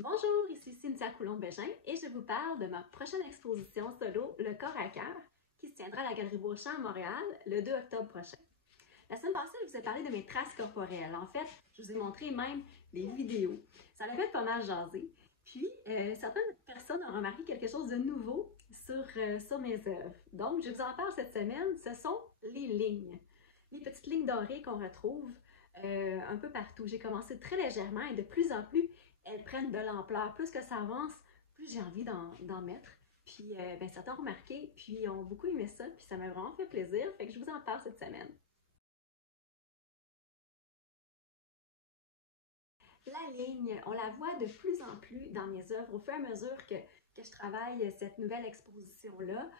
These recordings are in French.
Bonjour, ici Cynthia Coulombe-Bégin et je vous parle de ma prochaine exposition solo, Le corps à cœur, qui se tiendra à la Galerie Beauchamp à Montréal le 2 octobre prochain. La semaine passée, je vous ai parlé de mes traces corporelles. En fait, je vous ai montré même des vidéos. Ça a fait pas mal jaser. Puis, certaines personnes ont remarqué quelque chose de nouveau sur mes œuvres. Donc, je vous en parle cette semaine. Ce sont les lignes. Les petites lignes dorées qu'on retrouve un peu partout. J'ai commencé très légèrement et de plus en plus, elles prennent de l'ampleur. Plus que ça avance, plus j'ai envie d'en mettre. Puis, certains ont remarqué, puis ont beaucoup aimé ça, puis ça m'a vraiment fait plaisir. Fait que je vous en parle cette semaine. La ligne, on la voit de plus en plus dans mes œuvres au fur et à mesure que je travaille cette nouvelle exposition-là.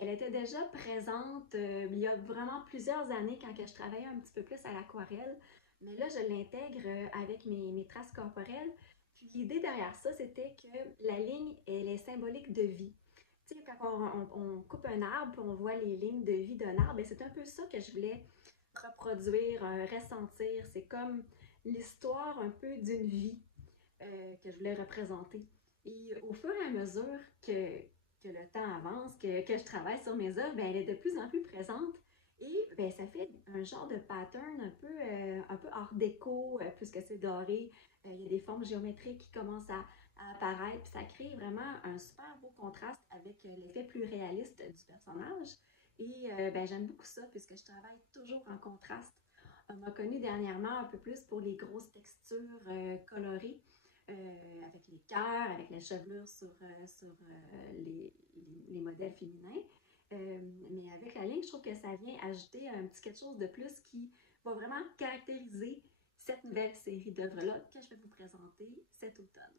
Elle était déjà présente il y a vraiment plusieurs années quand que je travaillais un petit peu plus à l'aquarelle, mais là, je l'intègre avec mes traces corporelles. Puis l'idée derrière ça, c'était que la ligne, elle est symbolique de vie. Tu sais, quand on coupe un arbre, puis on voit les lignes de vie d'un arbre, c'est un peu ça que je voulais reproduire, ressentir. C'est comme l'histoire un peu d'une vie que je voulais représenter. Et au fur et à mesure que le temps avance, que je travaille sur mes œuvres, elle est de plus en plus présente. Et ça fait un genre de pattern un peu art déco, puisque c'est doré. Il y a des formes géométriques qui commencent à apparaître. Puis ça crée vraiment un super beau contraste avec l'effet plus réaliste du personnage. Et j'aime beaucoup ça, puisque je travaille toujours en contraste. On m'a connu dernièrement un peu plus pour les grosses textures colorées, avec les cœurs, avec les chevelures sur les modèles féminins. Mais avec la ligne, je trouve que ça vient ajouter un petit quelque chose de plus qui va vraiment caractériser cette nouvelle série d'œuvres-là que je vais vous présenter cet automne.